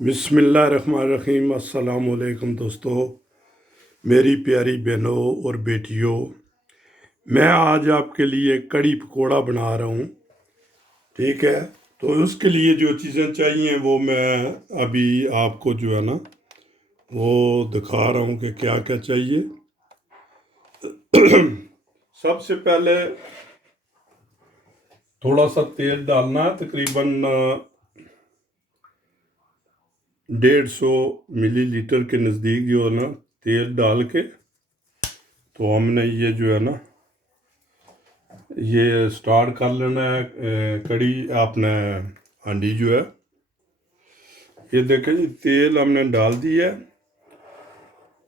बिस्मिल्लाहिर्रहमानिर्रहीम। अस्सलाम वालेकुम दोस्तों, मेरी प्यारी बहनों और बेटियों। मैं आज आपके लिए कड़ी पकोड़ा बना रहा हूँ। ठीक है, तो उसके लिए जो चीज़ें चाहिए वो मैं अभी आपको जो है ना वो दिखा रहा हूँ कि क्या क्या चाहिए। सबसे पहले थोड़ा सा तेल डालना है, तकरीबन 150 मिलीलीटर के नज़दीक जो है ना तेल डाल के तो हमने ये जो है ना ये स्टार्ट कर लेना है। कड़ी आपने हांडी जो है ये देखें जी, तेल हमने डाल दिया है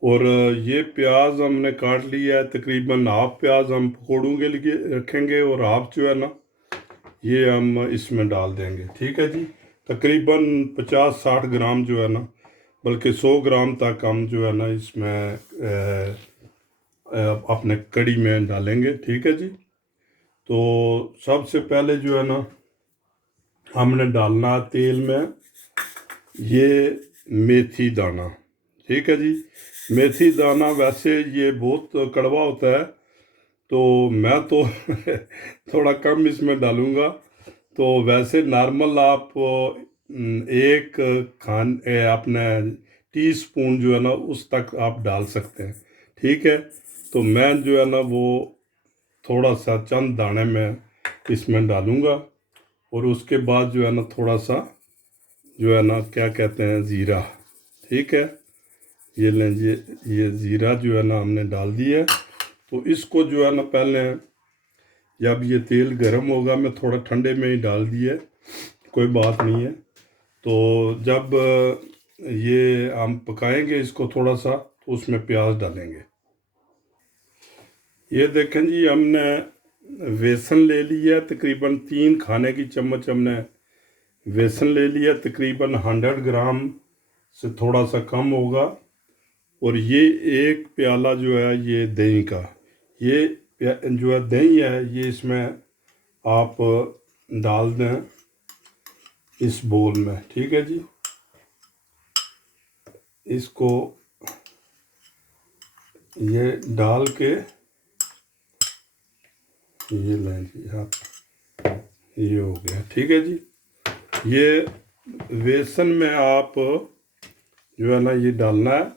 और ये प्याज हमने काट लिया है। तकरीबन हाफ प्याज हम पकौड़ों के लिए रखेंगे और हाफ जो है ना ये हम इसमें डाल देंगे। ठीक है जी, तकरीबन 50-60 ग्राम जो है ना, बल्कि 100 ग्राम तक हम जो है ना इसमें अपने कड़ी में डालेंगे। ठीक है जी, तो सबसे पहले जो है ना हमने डालना तेल में ये मेथी दाना। ठीक है जी, मेथी दाना वैसे ये बहुत कड़वा होता है तो मैं तो थोड़ा कम इसमें डालूँगा। तो वैसे नॉर्मल आप एक अपने टीस्पून जो है ना उस तक आप डाल सकते हैं। ठीक है, तो मैं जो है ना वो थोड़ा सा चंद दाने में इसमें डालूँगा और उसके बाद जो है ना थोड़ा सा जो है ना क्या कहते हैं ज़ीरा। ठीक है, ये लें ये ज़ीरा जो है ना हमने डाल दिया है। तो इसको जो है ना पहले जब ये तेल गर्म होगा, मैं थोड़ा ठंडे में ही डाल दिया है, कोई बात नहीं है। तो जब ये हम पकाएंगे इसको थोड़ा सा तो उसमें प्याज डालेंगे। ये देखें जी, हमने बेसन ले लिया, तकरीबन 3 खाने की चम्मच हमने बेसन ले लिया, तकरीबन 100 ग्राम से थोड़ा सा कम होगा। और ये एक प्याला जो है ये दही का, ये जो है दही है ये इसमें आप डाल दें इस बोल में। ठीक है जी, इसको ये डाल के ये लें जी आप, ये हो गया। ठीक है जी, ये बेसन में आप जो है ना ये डालना है।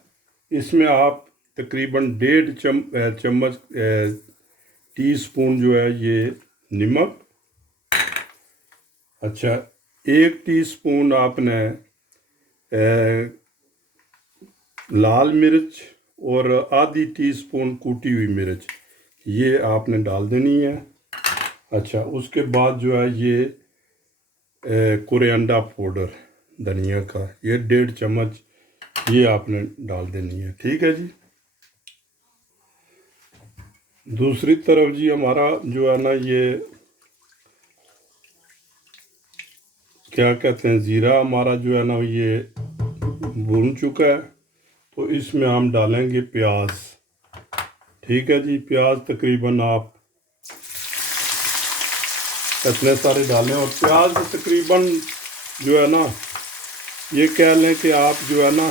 इसमें आप तकरीबन 1.5 चम्मच टीस्पून जो है ये नमक, अच्छा 1 टीस्पून आपने लाल मिर्च और आधी टीस्पून कूटी हुई मिर्च ये आपने डाल देनी है। अच्छा, उसके बाद जो है ये कोरिएंडर पाउडर धनिया का ये 1.5 चम्मच ये आपने डाल देनी है। ठीक है जी, दूसरी तरफ जी हमारा जो है ना ये क्या कहते हैं ज़ीरा हमारा जो है ना ये भून चुका है। तो इसमें हम डालेंगे प्याज। ठीक है जी, प्याज तकरीबन आप इतने सारे डालें और प्याज तकरीबन जो है ना ये कह लें कि आप जो है ना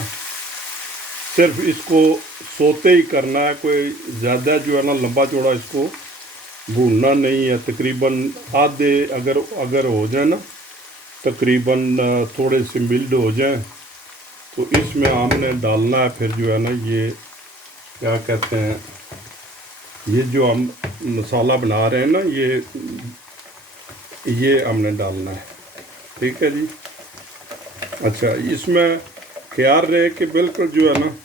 सिर्फ इसको सोते ही करना है, कोई ज़्यादा जो है ना लंबा चौड़ा इसको भूनना नहीं है। तकरीबन आधे अगर हो जाए ना, तकरीबन थोड़े से मिल्ड हो जाए तो इसमें हमने डालना है फिर जो है ना ये क्या कहते हैं ये जो हम मसाला बना रहे हैं ना ये हमने डालना है। ठीक है जी, अच्छा इसमें ख्याल रहे कि बिल्कुल जो है ना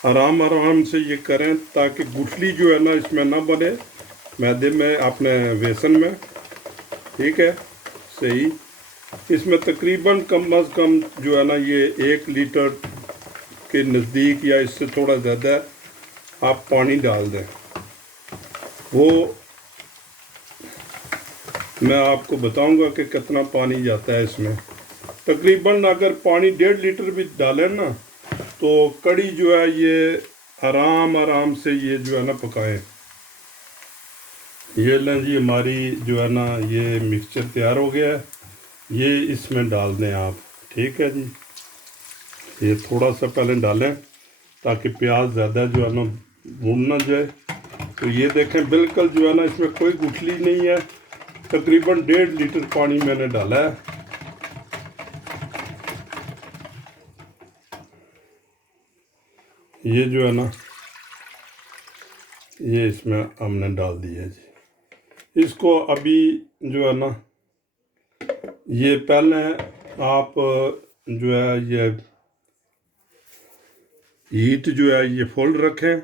आराम आराम से ये करें ताकि गुठली जो है ना इसमें ना बने मैदे में अपने बेसन में। ठीक है, सही। इसमें तकरीबन कम अज़ कम जो है ना ये 1 लीटर के नज़दीक या इससे थोड़ा ज़्यादा आप पानी डाल दें। वो मैं आपको बताऊंगा कि कितना पानी जाता है इसमें। तकरीबन अगर पानी 1.5 लीटर भी डालें ना तो कड़ी जो है ये आराम आराम से ये जो है ना पकाएं। ये लें जी, हमारी जो है ना ये मिक्सचर तैयार हो गया है, ये इसमें डाल दें आप। ठीक है जी। ये थोड़ा सा पहले डालें ताकि प्याज ज़्यादा जो है ना भून ना जाए। तो ये देखें बिल्कुल जो है ना इसमें कोई गुठली नहीं है। तकरीबन 1.5 लीटर पानी मैंने डाला है। ये जो है ना ये इसमें हमने डाल दिया है जी। इसको अभी जो है ना ये पहले आप जो है ये हीट जो है ये फुल रखें।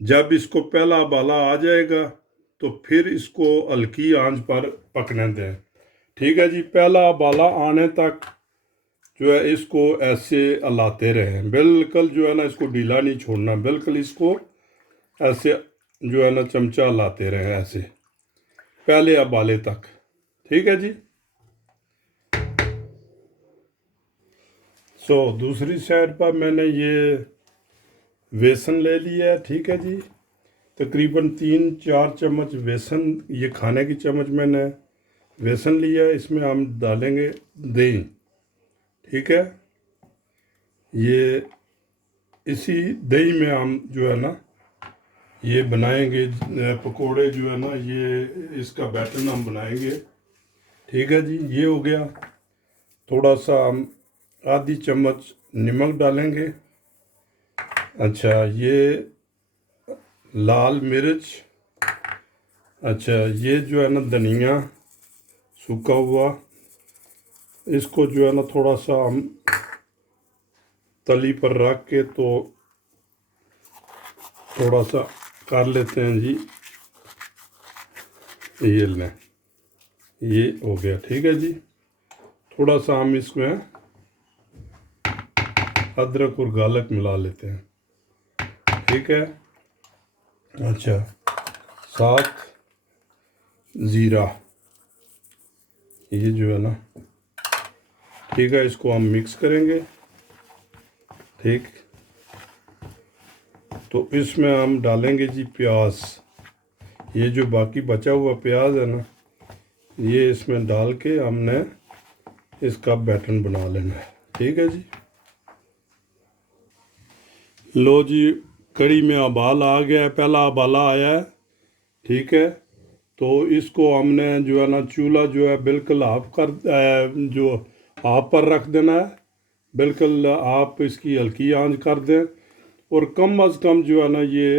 जब इसको पहला उबाला आ जाएगा तो फिर इसको हल्की आंच पर पकने दें। ठीक है जी। पहला उबाला आने तक जो है इसको ऐसे हलाते रहें। बिल्कुल जो है ना इसको ढीला नहीं छोड़ना, बिल्कुल इसको ऐसे जो है ना चमचा हलाते रहें ऐसे पहले उबाले तक। ठीक है जी। दूसरी साइड पर मैंने ये बेसन ले लिया है। ठीक है जी। तकरीबन 3-4 चम्मच बेसन, ये खाने की चम्मच मैंने बेसन लिया है। इसमें हम डालेंगे दही। ठीक है। ये इसी दही में हम जो है ना ये बनाएंगे पकोड़े जो है ना ये इसका बैटर हम बनाएंगे। ठीक है जी। ये हो गया। थोड़ा सा हम आधी चम्मच नमक डालेंगे। अच्छा, ये लाल मिर्च। अच्छा, ये जो है ना धनिया सूखा हुआ, इसको जो है ना थोड़ा सा हम तली पर रख के तो थोड़ा सा कर लेते हैं जी। ये लें, ये हो गया। ठीक है जी। थोड़ा सा हम इसमें अदरक और गालक मिला लेते हैं। ठीक है। अच्छा, साथ ज़ीरा, ये जो है ना ठीक है, इसको हम मिक्स करेंगे। ठीक। तो इसमें हम डालेंगे जी प्याज। ये जो बाकी बचा हुआ प्याज है ना ये इसमें डाल के हमने इसका बैटर बना लेना है। ठीक है जी। लो जी, कड़ी में उबाल आ गया है, पहला उबाला आया है। ठीक है। तो इसको हमने जो है ना चूल्हा जो है बिल्कुल ऑफ कर जो ऑफ पर रख देना है। बिल्कुल आप इसकी हल्की आंच कर दें और कम अज़ कम जो है ना ये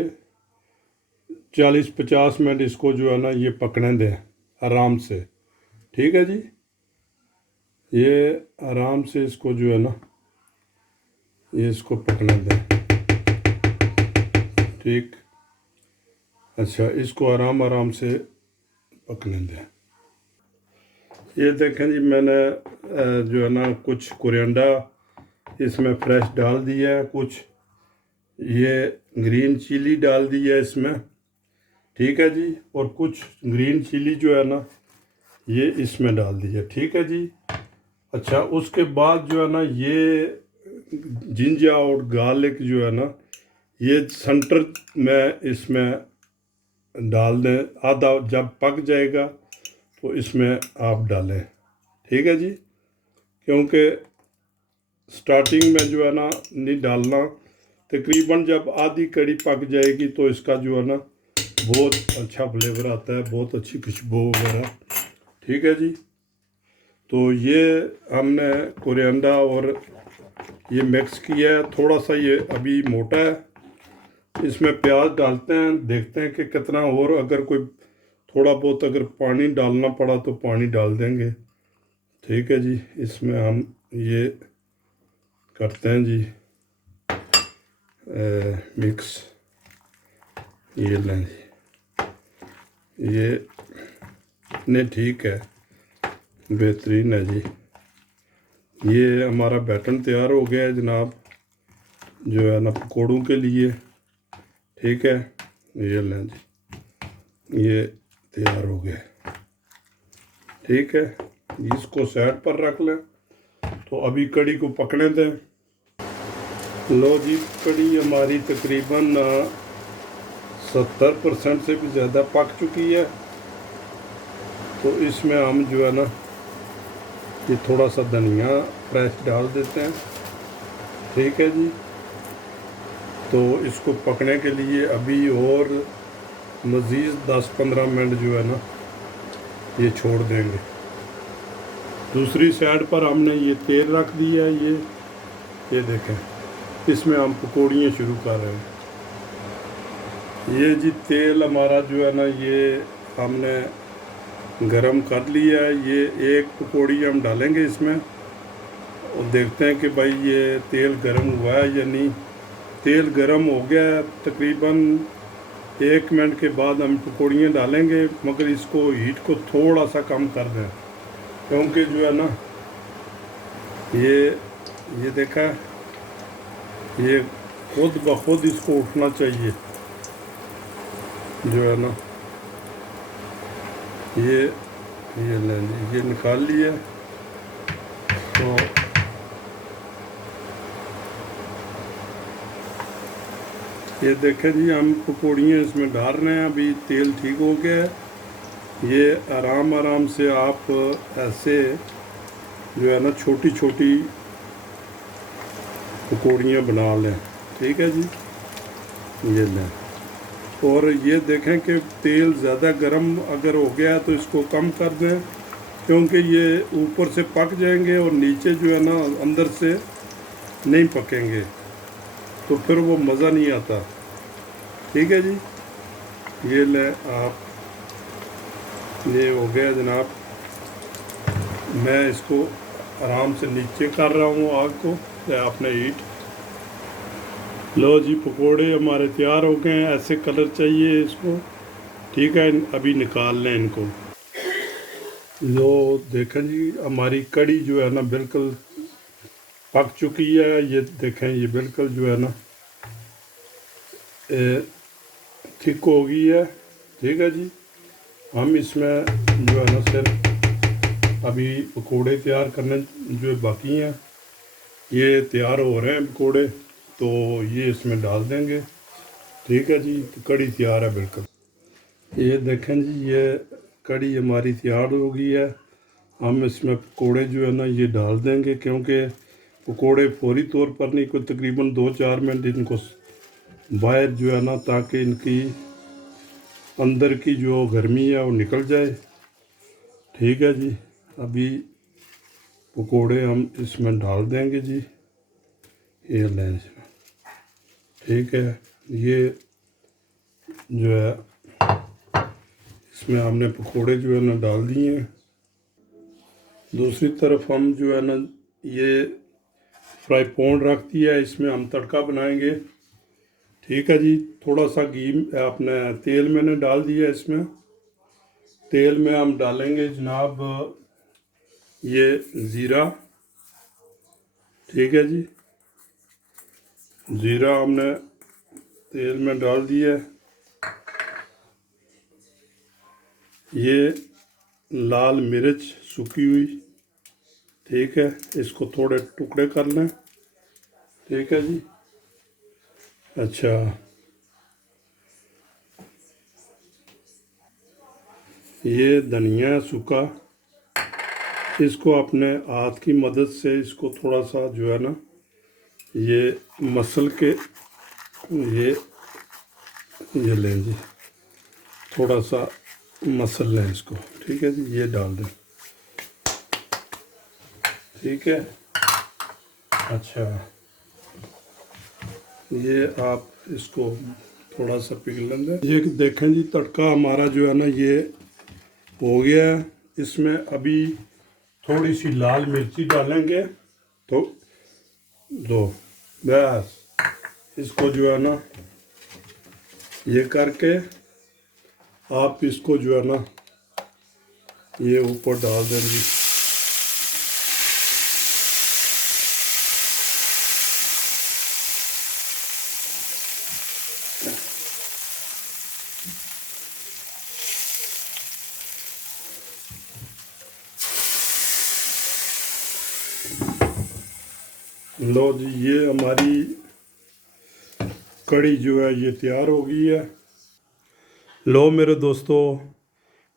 40-50 मिनट इसको जो है ना ये पकने दें आराम से। ठीक है जी। ये आराम से इसको जो है ना ये इसको पकने दें। ठीक। अच्छा, इसको आराम आराम से पकने दें। ये देखें जी, मैंने जो है ना कुछ कोरिएंडर इसमें फ्रेश डाल दिया है, कुछ ये ग्रीन चिली डाल दी है इसमें। ठीक है जी। और कुछ ग्रीन चिली जो है ना ये इसमें डाल दीजिए। ठीक है जी। अच्छा, उसके बाद जो है ना ये जिंजर और गार्लिक जो है ना ये सेंटर में इसमें डाल दें। आधा जब पक जाएगा तो इसमें आप डालें। ठीक है जी। क्योंकि स्टार्टिंग में जो है ना नहीं डालना, तकरीबन जब आधी कड़ी पक जाएगी तो इसका जो है ना बहुत अच्छा फ्लेवर आता है, बहुत अच्छी खुशबू वगैरह। ठीक है जी। तो ये हमने कोरिएंडर और ये मिक्स किया है। थोड़ा सा ये अभी मोटा है, इसमें प्याज डालते हैं, देखते हैं कि कितना, और अगर कोई थोड़ा बहुत अगर पानी डालना पड़ा तो पानी डाल देंगे। ठीक है जी। इसमें हम ये करते हैं जी मिक्स। ये लें जी, ये नहीं ठीक है, बेहतरीन है जी। ये हमारा बैटर तैयार हो गया है जनाब, जो है ना पकौड़ों के लिए। ठीक है। ये लें जी, ये तैयार हो गया। ठीक है। इसको साइड पर रख लें। तो अभी कड़ी को पकने दें। लो जी, कड़ी हमारी तकरीबन 70% से भी ज़्यादा पक चुकी है। तो इसमें हम जो है ना ये थोड़ा सा धनिया फ्रेश डाल देते हैं, ठीक है जी। तो इसको पकने के लिए अभी और मज़ीद 10-15 मिनट जो है ना ये छोड़ देंगे। दूसरी साइड पर हमने ये तेल रख दिया है, ये देखें, इसमें हम पकौड़ियाँ शुरू कर रहे हैं। ये जी तेल हमारा जो है ना ये हमने गरम कर लिया है। ये एक पकौड़ी हम डालेंगे इसमें और देखते हैं कि भाई ये तेल गरम हुआ है या नहीं। तेल गरम हो गया है, तकरीबन 1 मिनट के बाद हम पकौड़ियाँ डालेंगे, मगर इसको हीट को थोड़ा सा कम कर दें, क्योंकि जो है ना ये देखा, ये खुद ब खुद इसको उठना चाहिए जो है ना। ये लें जी, ये निकाल लिया। तो ये देखें जी, हम पकौड़ियाँ इसमें डाल रहे हैं। अभी तेल ठीक हो गया है। ये आराम से आप ऐसे जो है ना छोटी छोटी पकौड़ियाँ बना लें, ठीक है जी। ये लें, और ये देखें कि तेल ज़्यादा गर्म अगर हो गया तो इसको कम कर दें, क्योंकि ये ऊपर से पक जाएंगे और नीचे जो है ना अंदर से नहीं पकेंगे, तो फिर वो मज़ा नहीं आता, ठीक है जी। ये ले आप, ये हो गया जनाब। मैं इसको आराम से नीचे कर रहा हूँ आग को, आपने हीट। लो जी, पकोड़े हमारे तैयार हो गए हैं। ऐसे कलर चाहिए इसको, ठीक है। अभी निकाल लें इनको। लो देखें जी, हमारी कड़ी जो है ना बिल्कुल पक चुकी है। ये देखें, ये बिल्कुल जो है ना थिक हो गई है, ठीक है जी। हम इसमें जो है ना सिर्फ अभी पकोड़े तैयार करने जो बाकी हैं, ये तैयार हो रहे हैं पकोड़े, तो ये इसमें डाल देंगे, ठीक है जी। तो कड़ी तैयार है बिल्कुल। ये देखें जी, ये कड़ी हमारी तैयार हो गई है। हम इसमें पकोड़े जो है ना ये डाल देंगे, क्योंकि पकोड़े फौरी तौर पर नहीं, कोई तकरीबन 2-4 मिनट इनको बाहर जो है ना, ताकि इनकी अंदर की जो गर्मी है वो निकल जाए, ठीक है जी। अभी पकोड़े हम इसमें डाल देंगे जी, ये लें इसमें, ठीक है। ये जो है इसमें हमने पकोड़े जो है ना डाल दिए हैं। दूसरी तरफ हम जो है ना ये फ्राई पैन रख दिया है, इसमें हम तड़का बनाएंगे, ठीक है जी। थोड़ा सा घी अपने तेल मैंने डाल दिया। इसमें तेल में हम डालेंगे जनाब ये ज़ीरा, ठीक है जी। ज़ीरा हमने तेल में डाल दिया। ये लाल मिर्च सूखी हुई, ठीक है, इसको थोड़े टुकड़े कर लें, ठीक है जी। अच्छा, ये धनिया सूखा, इसको अपने हाथ की मदद से इसको थोड़ा सा जो है ना ये मसल के ये लें जी, थोड़ा सा मसल लें इसको, ठीक है जी। ये डाल दें, ठीक है। अच्छा, ये आप इसको थोड़ा सा पिघलन दें। ये देखें जी, तड़का हमारा जो है ना ये हो गया है। इसमें अभी थोड़ी सी लाल मिर्ची डालेंगे, तो दो, बस इसको जो है ना ये करके आप इसको जो है ना ये ऊपर डाल देंगे। लो जी, ये हमारी कड़ी जो है ये तैयार हो गई है। लो मेरे दोस्तों,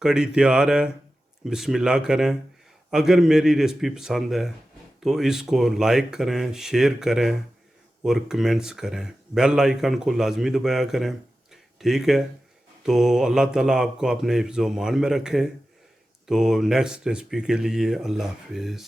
कड़ी तैयार है, बिस्मिल्लाह करें। अगर मेरी रेसिपी पसंद है तो इसको लाइक करें, शेयर करें और कमेंट्स करें, बेल आइकन को लाजमी दबाया करें। ठीक है, तो अल्लाह ताला आपको अपने हिफ्ज़-ओ-मान में रखे। तो नेक्स्ट रेसिपी के लिए अल्लाह हाफिज़।